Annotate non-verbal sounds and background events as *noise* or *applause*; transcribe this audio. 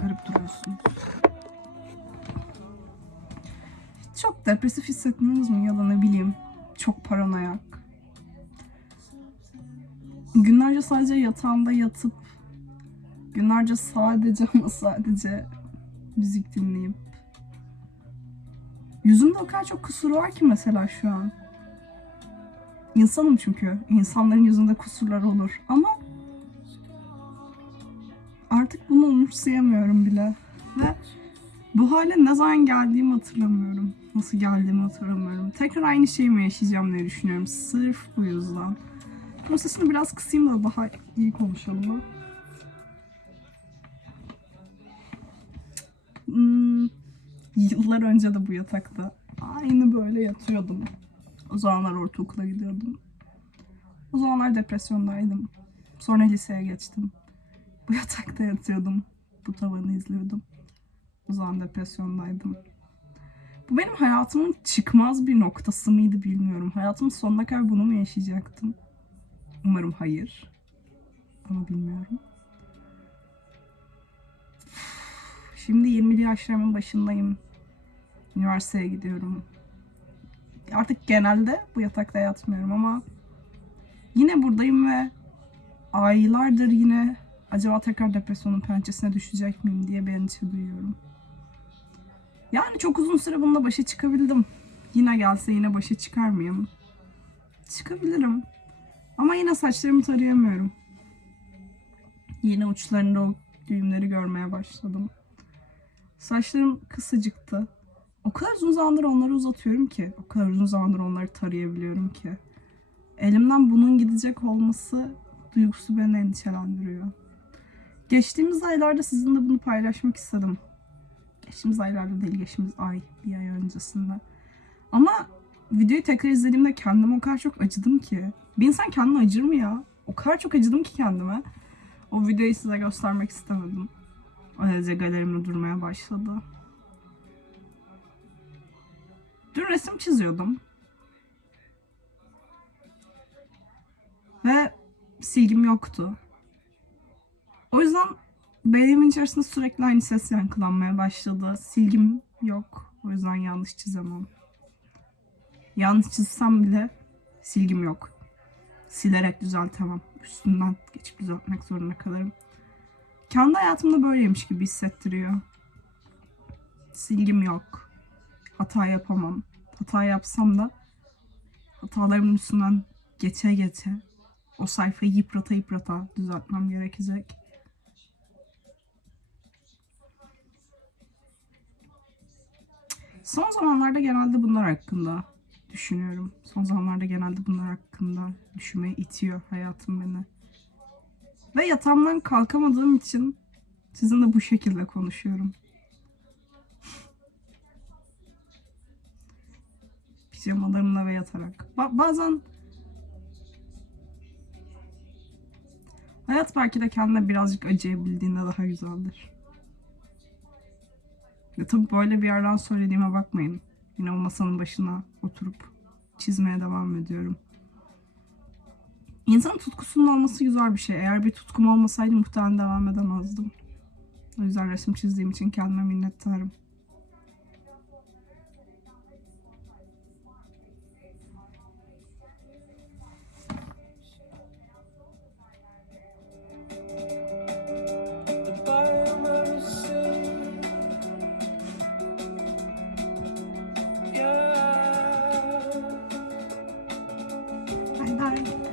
Garip duruyorsunuz. Çok depresif hissettiniz mi ya da ne bileyim çok paranoyak. Günlerce sadece yatağında yatıp günlerce sadece *laughs* ama sadece müzik dinleyip yüzümde o kadar çok kusur var ki mesela şu an. İnsanım çünkü. İnsanların yüzünde kusurlar olur. Ama bunu umursayamıyorum bile. Ve bu hale ne zaman geldiğimi hatırlamıyorum. Nasıl geldiğimi hatırlamıyorum. Tekrar aynı şeyi mi yaşayacağım diye düşünüyorum. Sırf bu yüzden. Bu sesini biraz kısayım da daha iyi konuşalım. Hmm, yıllar önce de bu yatakta aynı böyle yatıyordum. O zamanlar ortaokula gidiyordum. O zamanlar depresyondaydım. Sonra liseye geçtim. Bu yatakta yatıyordum. Bu tavanı izliyordum. O zaman depresyondaydım. Bu benim hayatımın çıkmaz bir noktası mıydı bilmiyorum. Hayatımın sonuna kadar bunu mu yaşayacaktım? Umarım hayır. Ama bilmiyorum. Şimdi 20'li yaşlarımın başındayım. Üniversiteye gidiyorum. Artık genelde bu yatakta yatmıyorum ama yine buradayım ve aylardır yine acaba tekrar depresyonun pençesine düşecek miyim diye bir endişe duyuyorum. Yani çok uzun süre bununla başa çıkabildim. Yine gelse yine başa çıkar mıyım? Çıkabilirim. Ama yine saçlarımı tarayamıyorum. Yine uçlarında o düğümleri görmeye başladım. Saçlarım kısacıktı. O kadar uzun zamandır onları uzatıyorum ki. O kadar uzun zamandır onları tarayabiliyorum ki. Elimden bunun gidecek olması duygusu beni endişelendiriyor. Geçtiğimiz aylarda sizinle bunu paylaşmak istedim. Geçtiğimiz aylarda değil, geçtiğimiz ay, bir ay öncesinde. Ama videoyu tekrar izlediğimde kendime o kadar çok acıdım ki. Bir insan kendine acır mı ya? O kadar çok acıdım ki kendime. O videoyu size göstermek istemedim. O galerimde durmaya başladı. Dün resim çiziyordum. Ve silgim yoktu. O yüzden beynimin içerisinde sürekli aynı ses yankılanmaya başladı. Silgim yok. O yüzden yanlış çizemem. Yanlış çizsem bile silgim yok. Silerek düzeltemem. Üstünden geçip düzeltmek zorunda kalırım. Kendi hayatımda böyleymiş gibi hissettiriyor. Silgim yok. Hata yapamam. Hata yapsam da hatalarımın üstünden geçe geçe o sayfayı yıprata yıprata düzeltmem gerekecek. Son zamanlarda genelde bunlar hakkında düşünüyorum. Son zamanlarda genelde bunlar hakkında düşünmeye itiyor hayatım beni. Ve yatağımdan kalkamadığım için sizinle bu şekilde konuşuyorum. *laughs* Pijamalarımla ve yatarak. Ba- bazen hayat belki de kendine birazcık acıyabildiğinde daha güzeldir. Ya tabii böyle bir yerden söylediğime bakmayın. Yine o masanın başına oturup çizmeye devam ediyorum. İnsanın tutkusunun olması güzel bir şey. Eğer bir tutkum olmasaydı muhtemelen devam edemezdim. O yüzden resim çizdiğim için kendime minnettarım. Bye.